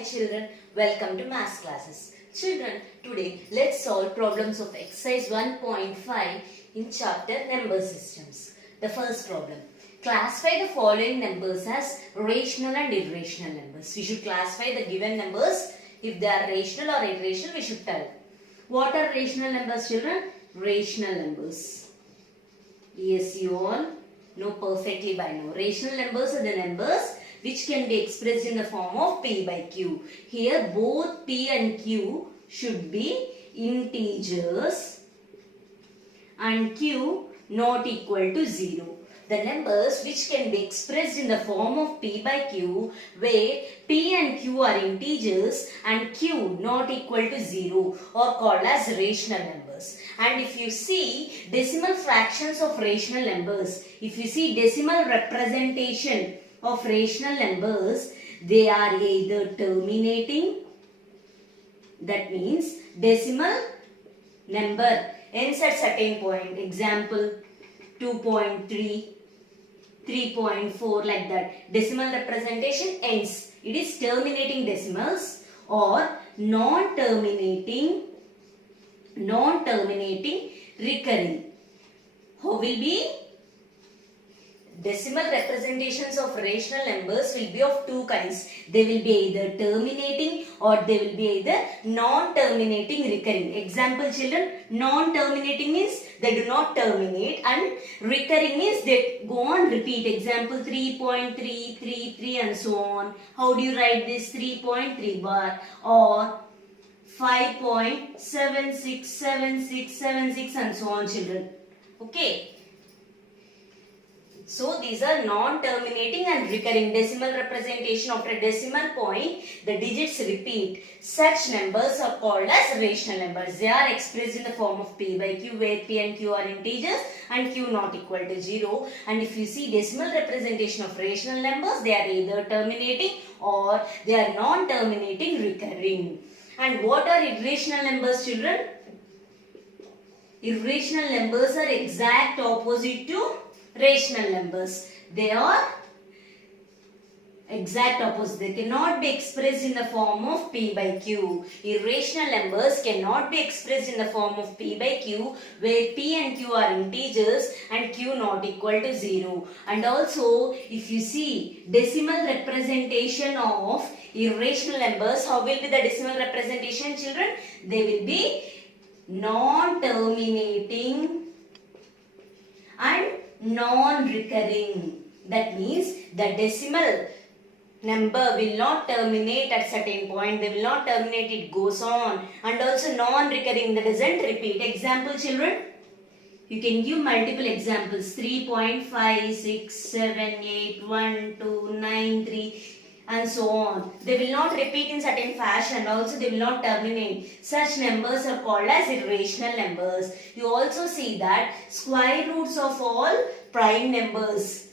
Hi children, welcome to maths classes. Children, today let's solve problems of exercise 1.5 in chapter number systems. The first problem. Classify the following numbers as rational and irrational numbers. We should classify the given numbers. If they are rational or irrational, we should tell. What are rational numbers, children? Rational numbers. Yes, you all know perfectly by now. Rational numbers are the numbers which can be expressed in the form of P by Q. Here both P and Q should be integers and Q not equal to 0. The numbers which can be expressed in the form of P by Q where P and Q are integers and Q not equal to 0 are called as rational numbers. And if you see decimal fractions of rational numbers, if you see decimal representation of rational numbers, they are either terminating, that means decimal number ends at certain point, example 2.3, 3.4, like that. Decimal representation ends, it is terminating decimals, or non-terminating recurring. How will be? Decimal representations of rational numbers will be of two kinds. They will be either terminating or they will be either non-terminating recurring. Example children, non-terminating means they do not terminate and recurring means they go on repeat. Example 3.333 and so on. How do you write this? 3.3 bar or 5.767676 and so on children. Okay. So these are non-terminating and recurring. Decimal representation after a decimal point, the digits repeat. Such numbers are called as rational numbers. They are expressed in the form of P by Q where P and Q are integers and Q not equal to 0. And if you see decimal representation of rational numbers, they are either terminating or they are non-terminating recurring. And what are irrational numbers, children? Irrational numbers are exact opposite to rational numbers. They are exact opposite. They cannot be expressed in the form of P by Q. Irrational numbers cannot be expressed in the form of P by Q where P and Q are integers and Q not equal to 0. And also if you see decimal representation of irrational numbers, how will be the decimal representation, children? They will be non-terminating and non-recurring. That means the decimal number will not terminate at certain point. They will not terminate, it goes on. And also non-recurring, that doesn't repeat. Example children, you can give multiple examples. 3.5, 6, 7, 8, 1, 2, 9, 3 and so on. They will not repeat in certain fashion. Also they will not terminate. Such numbers are called as irrational numbers. You also see that square roots of all prime numbers.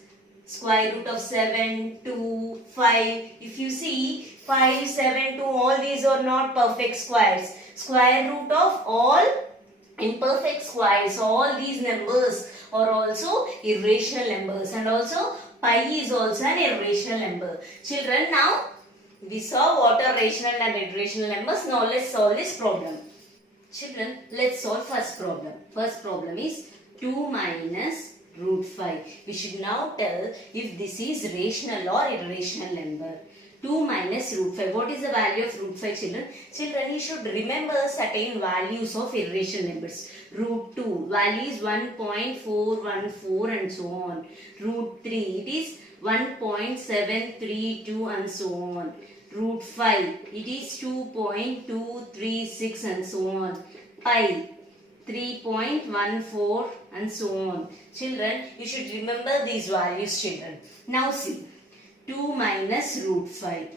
Square root of 7, 2, 5. If you see 5, 7, 2, all these are not perfect squares. Square root of all imperfect squares. All these numbers are also irrational numbers. And also pi is also an irrational number. Children, now we saw what are rational and irrational numbers. Now let's solve this problem. Children, let's solve first problem. First problem is 2 minus root 5. We should now tell if this is rational or irrational number. 2 minus root 5. What is the value of root 5, children? Children, you should remember certain values of irrational numbers. Root 2, value is 1.414 and so on. Root 3, it is 1.732 and so on. Root 5, it is 2.236 and so on. Pi, 3.14 and so on. Children, you should remember these values, children. Now see, 2 minus root 5.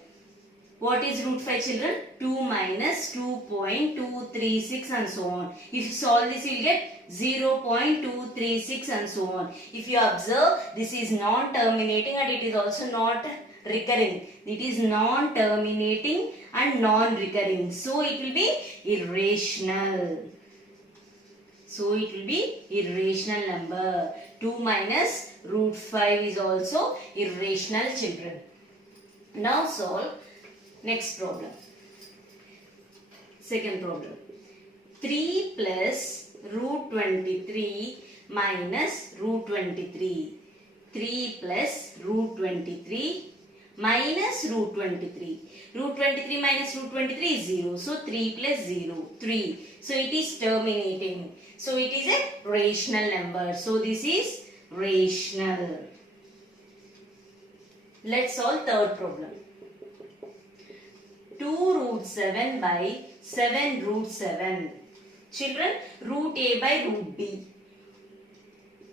What is root 5, children? 2 minus 2.236 and so on. If you solve this, you will get 0.236 and so on. If you observe, this is non-terminating and it is also not recurring. It is non-terminating and non-recurring. So it will be irrational. So it will be irrational number. 2 minus root 5 is also irrational, children. Now solve Next problem. Second problem. 3 plus root 23 minus root 23. 3 plus root 23 minus root 23. Root 23 minus root 23 is 0. So 3 plus 0, 3. So it is terminating. So it is a rational number. So this is rational. Let's solve third problem. 2 root 7 by 7 root 7. Children, root A by root B.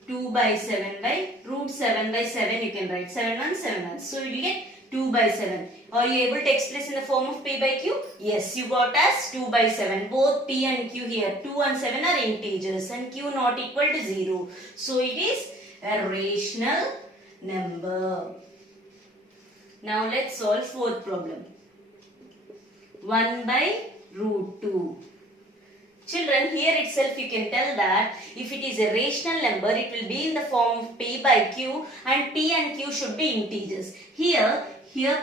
2 by 7 by root 7 by 7 you can write. 7 1 7 1. So you will get 2 by 7. Are you able to express in the form of P by Q? Yes, you got as 2 by 7. Both P and Q here. 2 and 7 are integers and Q not equal to 0. So it is a rational number. Now let's solve fourth problem. 1 by root 2. Children, here itself you can tell that if it is a rational number, it will be in the form of P by Q and P and Q should be integers. Here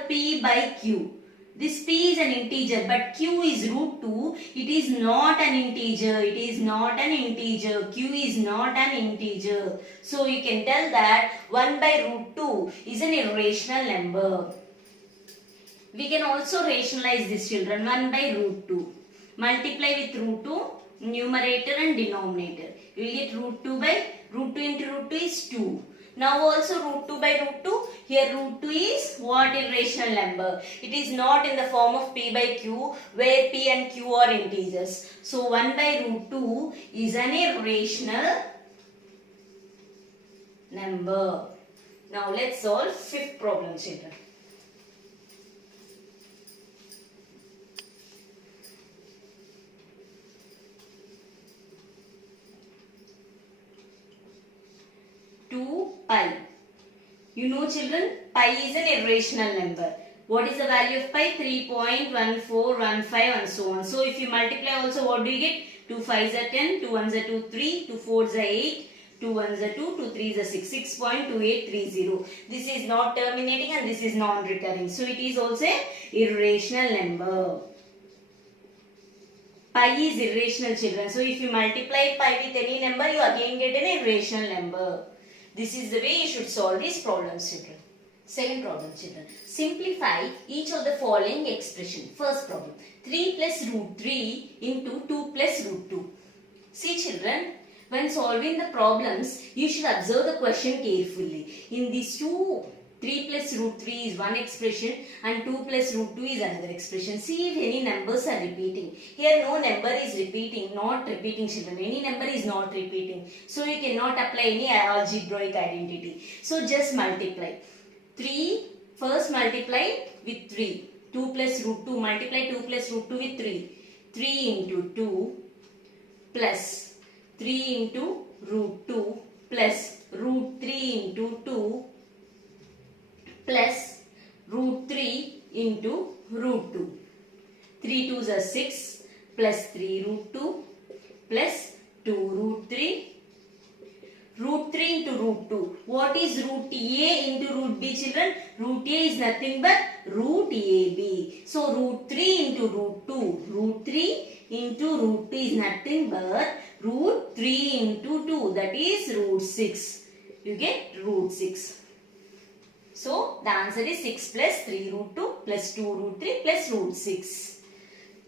P by Q. This P is an integer but Q is root 2. It is not an integer. It is not an integer. Q is not an integer. So you can tell that 1 by root 2 is an irrational number. We can also rationalize this, children. 1 by root 2. Multiply with root 2, numerator and denominator. You will get root 2 by root 2 into root 2 is 2. Now also root 2 by root 2. Here root 2 is what irrational number. It is not in the form of P by Q where P and Q are integers. So 1 by root 2 is an irrational number. Now let's solve fifth problem, children. Pi. You know, children, pi is an irrational number. What is the value of pi? 3.1415 and so on. So if you multiply also, what do you get? 2 5s are 10, 2 1s are 2 3, 2 4s are 8, 2 1s are 2, 2 3s are 6, 6.2830. This is not terminating and this is non-recurring. So it is also an irrational number. Pi is irrational, children. So if you multiply pi with any number, you again get an irrational number. This is the way you should solve these problems, children. Second problem, children. Simplify each of the following expression. First problem. 3 plus root 3 into 2 plus root 2. See, children, when solving the problems, you should observe the question carefully. In these two, 3 plus root 3 is one expression and 2 plus root 2 is another expression. See if any numbers are repeating. Here no number is repeating, not repeating, children. Any number is not repeating. So you cannot apply any algebraic identity. So just multiply. 3, first multiply with 3. 2 plus root 2, multiply 2 plus root 2 with 3. 3 into 2 plus 3 into root 2 plus root 3 into 2 plus root 3 into root 2. 3 2s are 6 plus 3 root 2 plus 2 root 3. Root 3 into root 2. What is root A into root B, children? Root A is nothing but root AB. So root 3 into root 2. Root 3 into root 2 is nothing but root 3 into 2. That is root 6. You get root 6. So the answer is 6 plus 3 root 2 plus 2 root 3 plus root 6.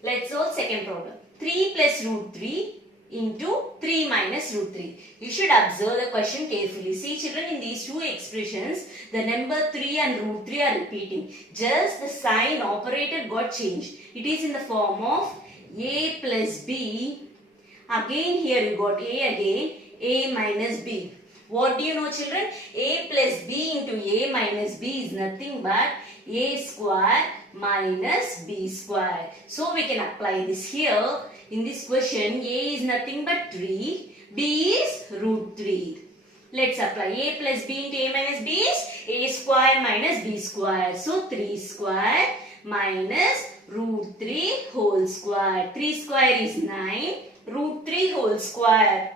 Let's solve second problem. 3 plus root 3 into 3 minus root 3. You should observe the question carefully. See, children, in these two expressions, the number 3 and root 3 are repeating. Just the sign operator got changed. It is in the form of a plus b. Again here you got a again, a minus b. What do you know, children? A plus b into a minus b is nothing but a square minus b square. So we can apply this here. In this question, a is nothing but 3, b is root 3. Let's apply. A plus b into a minus b is a square minus b square. So 3 square minus root 3 whole square. 3 square is 9, root 3 whole square.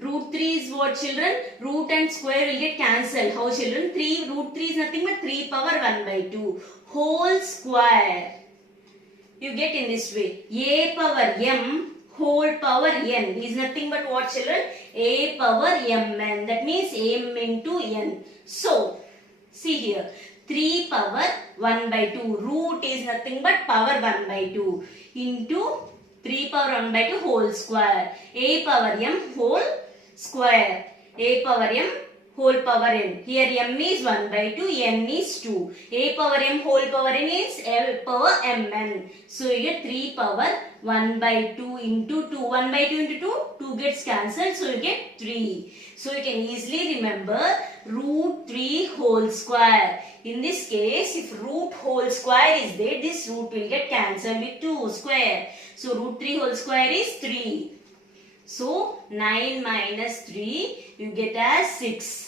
Root 3 is what, children? Root and square will get cancelled. How, children? Root 3 is nothing but 3 power 1 by 2 whole square. You get in this way. A power m whole power n is nothing but what, children? A power mn. That means m into n. So, see here. 3 power 1 by 2. Root is nothing but power 1 by 2 into 3 power 1 by 2 whole square. A power m whole square. A power m whole power n. Here m is 1 by 2, n is 2. A power m whole power n is L power mn. So you get 3 power 1 by 2 into 2. 1 by 2 into 2, 2 gets cancelled. So you get 3. So you can easily remember root 3 whole square. In this case, if root whole square is there, this root will get cancelled with 2 square. So root 3 whole square is 3. So 9 minus 3 you get as 6.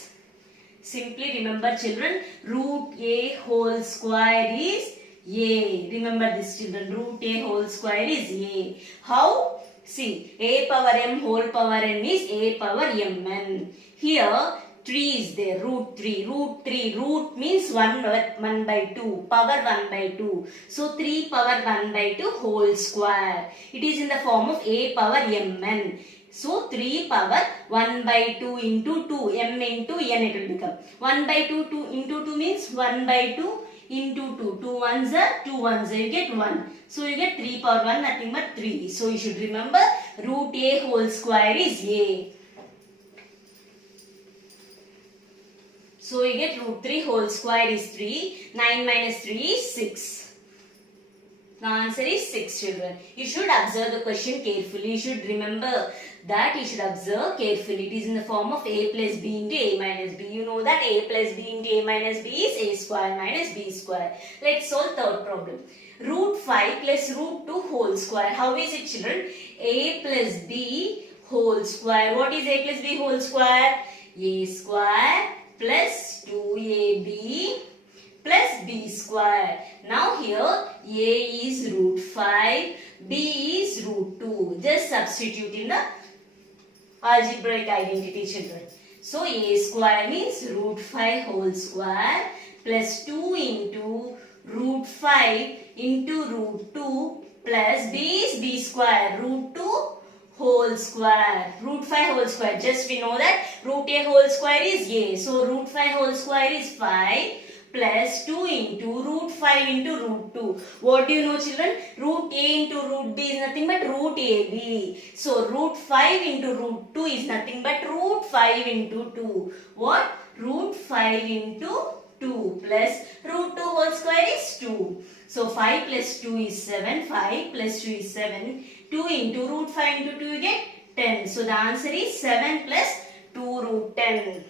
Simply remember, children, root a whole square is a. Remember this, children, root a whole square is a. How? See, a power m whole power n is a power mn. Here 3 is there, root 3. Root 3, root means 1 by 2, power 1 by 2. So 3 power 1 by 2 whole square. It is in the form of a power mn. So 3 power 1 by 2 into 2, m into n it will become. 1 by 2, 2 into 2 means 1 by 2 into 2. 2 ones are 2 ones, you get 1. So you get 3 power 1, nothing but 3. So you should remember root a whole square is a. So you get root 3 whole square is 3. 9 minus 3 is 6. The answer is 6, children. You should observe the question carefully. You should remember that you should observe carefully. It is in the form of a plus b into a minus b. You know that a plus b into a minus b is a square minus b square. Let's solve third problem. Root 5 plus root 2 whole square. How is it, children? A plus b whole square. What is a plus b whole square? A square plus 2ab plus b square. Now here a is root 5, b is root 2. Just substitute in the algebraic identity, children. So a square means root 5 whole square plus 2 into root 5 into root 2 plus b is b square, root 2 whole square. Root 5 whole square. Just we know that root a whole square is a. So root 5 whole square is 5 plus 2 into root 5 into root 2. What do you know, children? Root a into root b is nothing but root ab. So root 5 into root 2 is nothing but root 5 into 2. What? Root 5 into 2 plus root 2 whole square is 2. So 5 plus 2 is 7. 5 plus 2 is 7. 2 into root 5 into 2 you get 10. So the answer is 7 plus 2 root 10.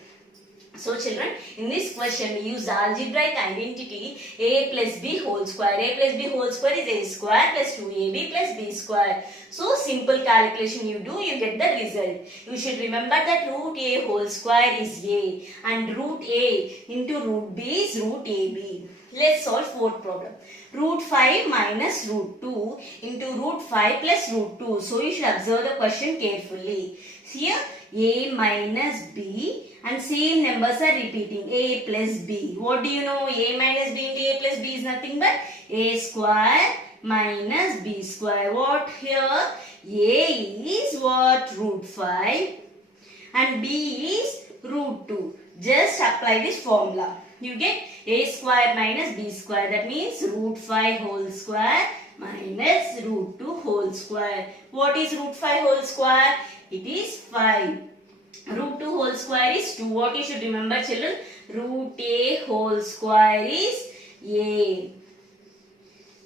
So children, in this question we use the algebraic identity a plus b whole square. A plus b whole square is a square plus 2ab plus b square. So simple calculation you do, you get the result. You should remember that root a whole square is a and root a into root b is root ab. Let's solve fourth problem. Root 5 minus root 2 into root 5 plus root 2. So you should observe the question carefully. Here a minus b and same numbers are repeating, a plus b. What do you know? A minus b into a plus b is nothing but a square minus b square. What here? A is what? Root 5 and b is root 2. Just apply this formula. You get a square minus b square. That means root 5 whole square minus root 2 whole square. What is root 5 whole square? It is 5. Root 2 whole square is 2. What you should remember, children? Root a whole square is a.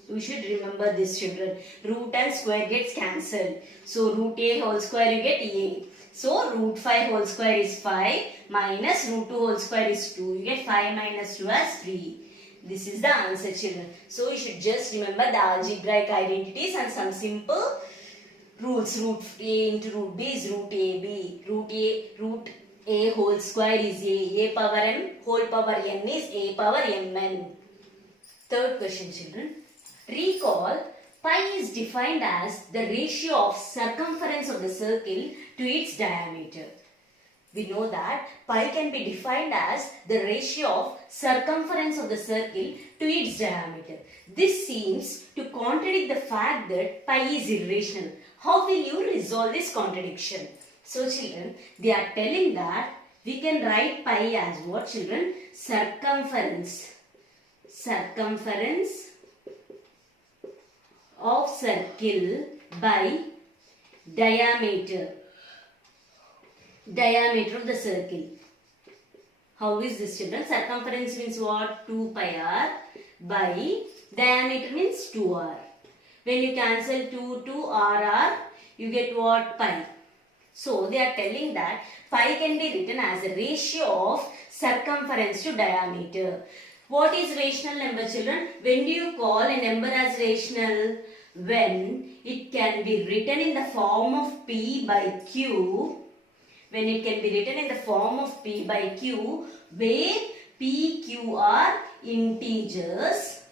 You should remember this, children. Root and square gets cancelled. So root a whole square you get a. So root 5 whole square is 5 minus root 2 whole square is 2. You get 5 minus 2 as 3. This is the answer, children. So you should just remember the algebraic identities and some simple rules. Root a into root b is root ab. Root a whole square is a. A power m whole power n is a power mn. Third question, children. Recall, pi is defined as the ratio of circumference of the circle to its diameter. We know that pi can be defined as the ratio of circumference of the circle to its diameter. This seems to contradict the fact that pi is irrational. How will you resolve this contradiction? So children, they are telling that we can write pi as what children? Circumference. Circumference of circle by diameter. Diameter of the circle. How is this children? Circumference means what? 2 pi r by diameter means 2r. When you cancel 2 r, you get what? Pi. So they are telling that pi can be written as a ratio of circumference to diameter. What is rational number children? When do you call a number as rational? When it can be written in the form of p by q. When it can be written in the form of p by q, where p, q are integers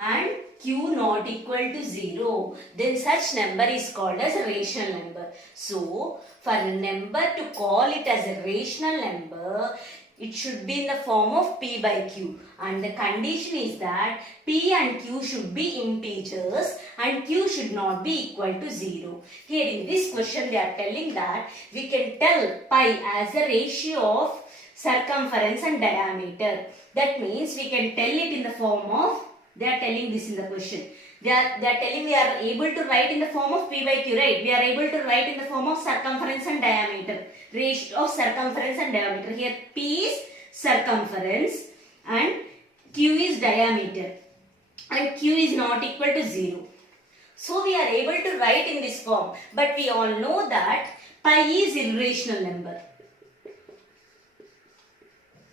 and q not equal to 0, then such number is called as a rational number. So, for a number to call it as a rational number, it should be in the form of p by q, and the condition is that p and q should be integers and q should not be equal to 0. Here in this question they are telling that we can tell pi as a ratio of circumference and diameter. That means we can tell it in the form of, they are telling this in the question. They are telling we are able to write in the form of p by q, right? We are able to write in the form of circumference and diameter. Ratio of circumference and diameter. Here p is circumference and q is diameter. And q is not equal to 0. So we are able to write in this form. But we all know that pi is irrational number.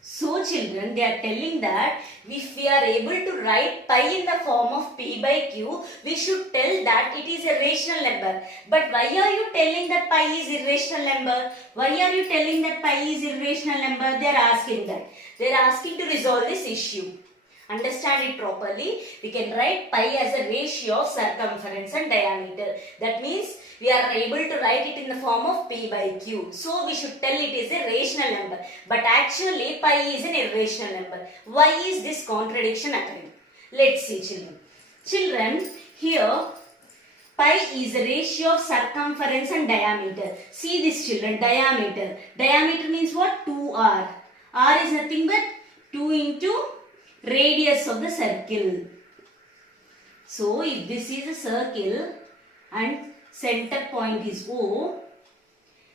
So children, they are telling that if we are able to write pi in the form of p by q, we should tell that it is a rational number. But why are you telling that pi is irrational number? Why are you telling that pi is irrational number? They are asking that. They are asking to resolve this issue. Understand it properly. We can write pi as a ratio of circumference and diameter. That means we are able to write it in the form of p by q. So we should tell it is a rational number. But actually pi is an irrational number. Why is this contradiction occurring? Let's see children. Children, here pi is a ratio of circumference and diameter. See this children, diameter. Diameter means what? 2r. R is nothing but 2 into radius of the circle. So if this is a circle and center point is O,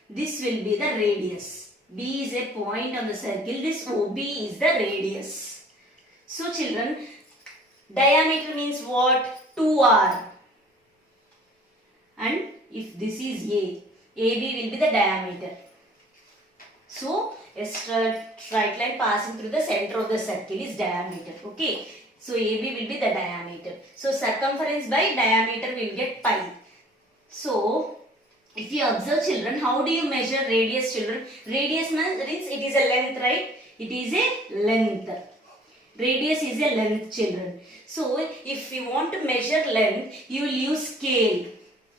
this will be the radius. B is a point on the circle, this OB is the radius. So children, diameter means what? 2r. And if this is A, AB will be the diameter. So a straight line passing through the center of the circle is diameter. Okay. So AB will be the diameter. So circumference by diameter will get pi. So if you observe children, how do you measure radius children? Radius means it is a length, right? It is a length. Radius is a length children. So if you want to measure length, you will use scale.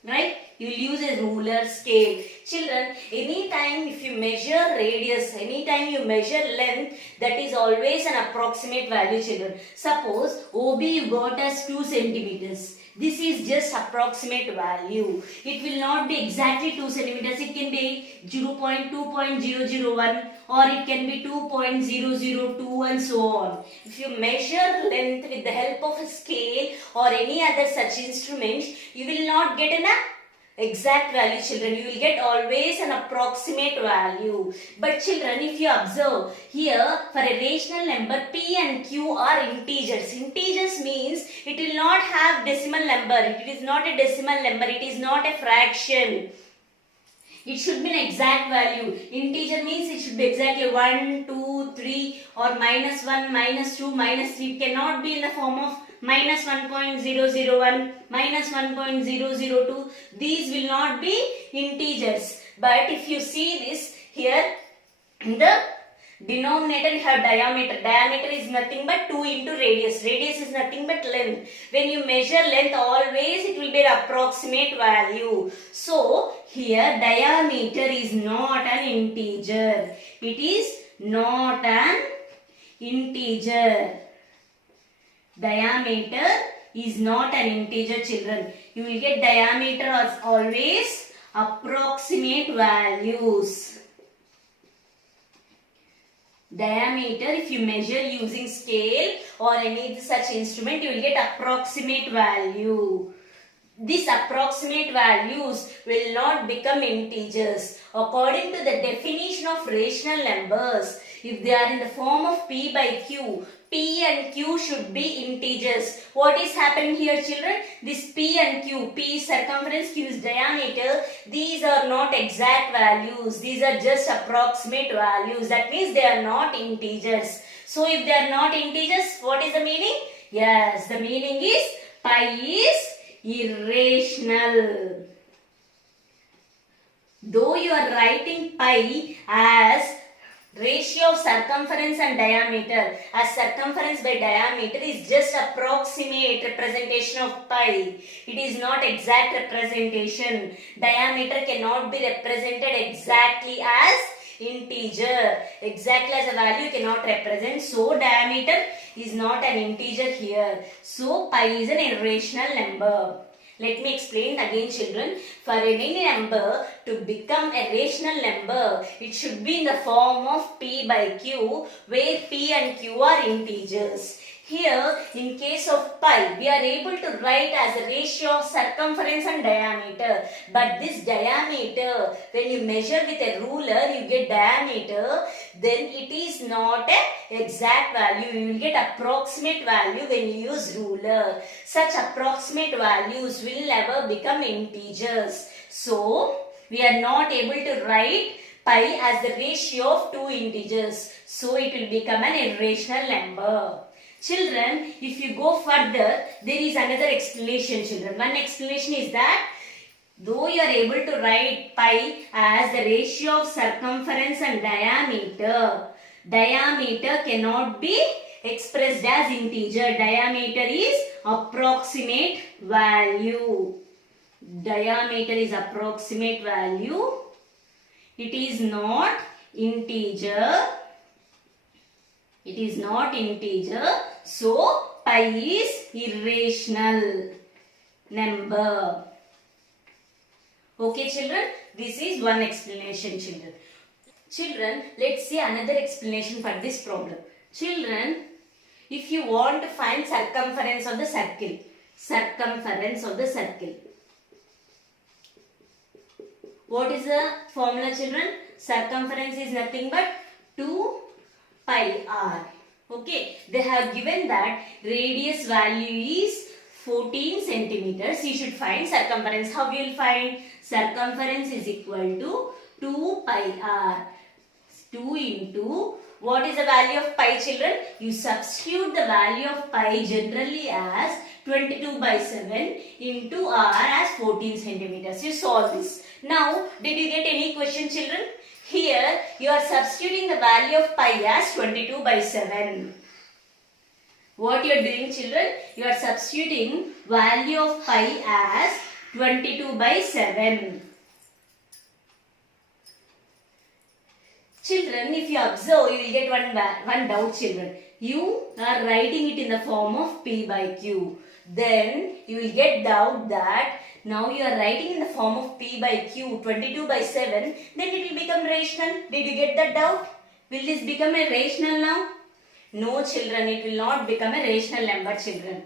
Right? You will use a ruler, scale. Children, anytime if you measure radius, anytime you measure length, that is always an approximate value children. Suppose OB you got as 2 centimeters. This is just approximate value. It will not be exactly 2 centimeters. It can be 0.2.001 or it can be 2.002 and so on. If you measure length with the help of a scale or any other such instrument, you will not get an exact value children. You will get always an approximate value. But children, if you observe here, for a rational number, p and q are integers. Integers means it will not have decimal number. It is not a decimal number. It is not a fraction. It should be an exact value. Integer means it should be exactly 1, 2, 3 or -1, -2, -3. It cannot be in the form of -1.001, -1.002. These will not be integers. But if you see this here, Denominator you have diameter. Diameter is nothing but 2 into radius. Radius is nothing but length. When you measure length, always it will be an approximate value. So here diameter is not an integer. It is not an integer. Diameter is not an integer, children. You will get diameter as always approximate values. Diameter, if you measure using scale or any such instrument, you will get approximate value. These approximate values will not become integers. According to the definition of rational numbers, if they are in the form of P by Q, P and Q should be integers. What is happening here, children? This P and Q, P is circumference, Q is diameter. These are not exact values. These are just approximate values. That means they are not integers. So if they are not integers, what is the meaning? Yes, the meaning is pi is irrational. Though you are writing pi as ratio of circumference and diameter, as circumference by diameter is just approximate representation of pi. It is not exact representation. Diameter cannot be represented exactly as integer. Exactly as a value cannot represent. So diameter is not an integer here. So pi is an irrational number. Let me explain again, children. For any number to become a rational number, it should be in the form of P by Q, where P and Q are integers. Here, in case of pi, we are able to write as a ratio of circumference and diameter. But this diameter, when you measure with a ruler, you get diameter, then it is not an exact value. You will get approximate value when you use ruler. Such approximate values will never become integers. So, we are not able to write pi as the ratio of two integers. So, it will become an irrational number. Children, if you go further, there is another explanation, children. One explanation is that though you are able to write pi as the ratio of circumference and diameter, diameter cannot be expressed as integer. Diameter is approximate value. Diameter is approximate value. It is not integer. It is not integer. So, pi is irrational number. Okay, children. This is one explanation, children. Children, let's see another explanation for this problem. Children, if you want to find circumference of the circle, what is the formula, children? Circumference is nothing but 2 pi r. Okay, they have given that radius value is 14 centimeters. You should find circumference. How you will find? Circumference is equal to 2 pi r. 2 into, what is the value of pi, children? You substitute the value of pi generally as 22 by 7 into r as 14 centimeters. You solve this. Now, did you get any question, children? Here, you are substituting the value of pi as 22 by 7. What you are doing, children? You are substituting value of pi as 22 by 7. Children, if you observe, you will get one doubt, children. You are writing it in the form of P by Q. Then, you will get doubt that now you are writing in the form of P by Q, 22 by 7. Then it will become rational. Did you get that doubt? Will this become a rational now? No, children, it will not become a rational number, children.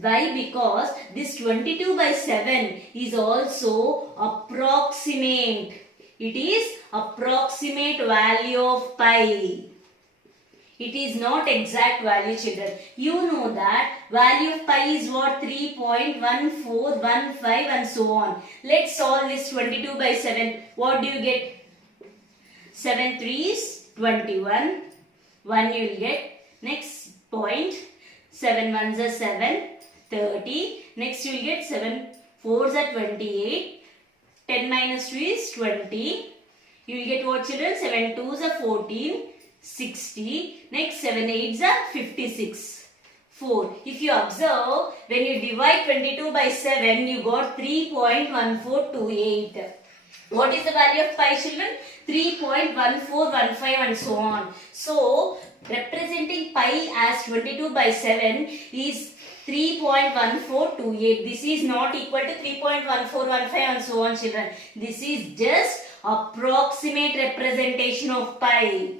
Why? Because this 22 by 7 is also approximate. It is approximate value of pi. It is not exact value, children. You know that value of pi is what? 3.1415 and so on. Let's solve this 22 by 7. What do you get? 7 3s 21. 1 you will get. Next point. 7 1s are 7. 30. Next you will get 7 4s are 28. 10 minus 2 is 20. You will get what, children? 7 2s are 14. 60. Next 7 8s are 56. 4. If you observe, when you divide 22 by 7, you got 3.1428. What is the value of pi, children? 3.1415 and so on. So, representing pi as 22 by 7 is 3.1428. This is not equal to 3.1415 and so on, children. This is just approximate representation of pi.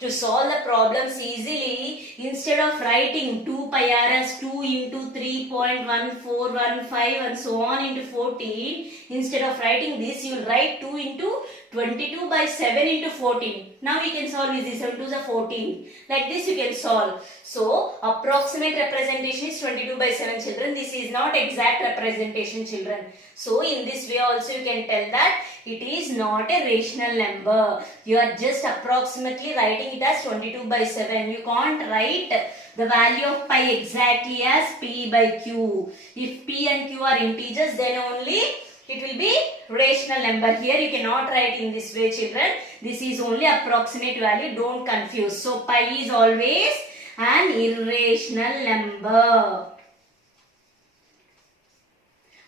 To solve the problems easily, instead of writing 2 pi r as 2 into 3.1415 and so on into 14, instead of writing this, you will write 2 into 22 by 7 into 14. Now we can solve this. 7 2 is 14. Like this you can solve. So, approximate representation is 22 by 7, children. This is not exact representation, children. So, in this way also you can tell that it is not a rational number. You are just approximately writing it as 22 by 7. You can't write the value of pi exactly as p by q. If p and q are integers, then only it will be rational number. Here you cannot write in this way, children. This is only approximate value. Don't confuse. So, pi is always an irrational number.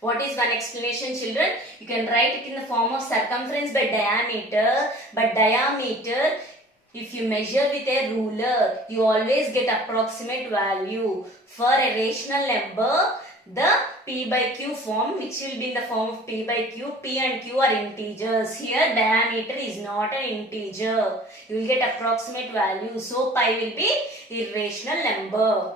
What is one explanation, children? You can write it in the form of circumference by diameter. But diameter, if you measure with a ruler, you always get approximate value. For a rational number, the p by q form, which will be in the form of p by q, p and q are integers. Here diameter is not an integer. You will get approximate value. So pi will be irrational number.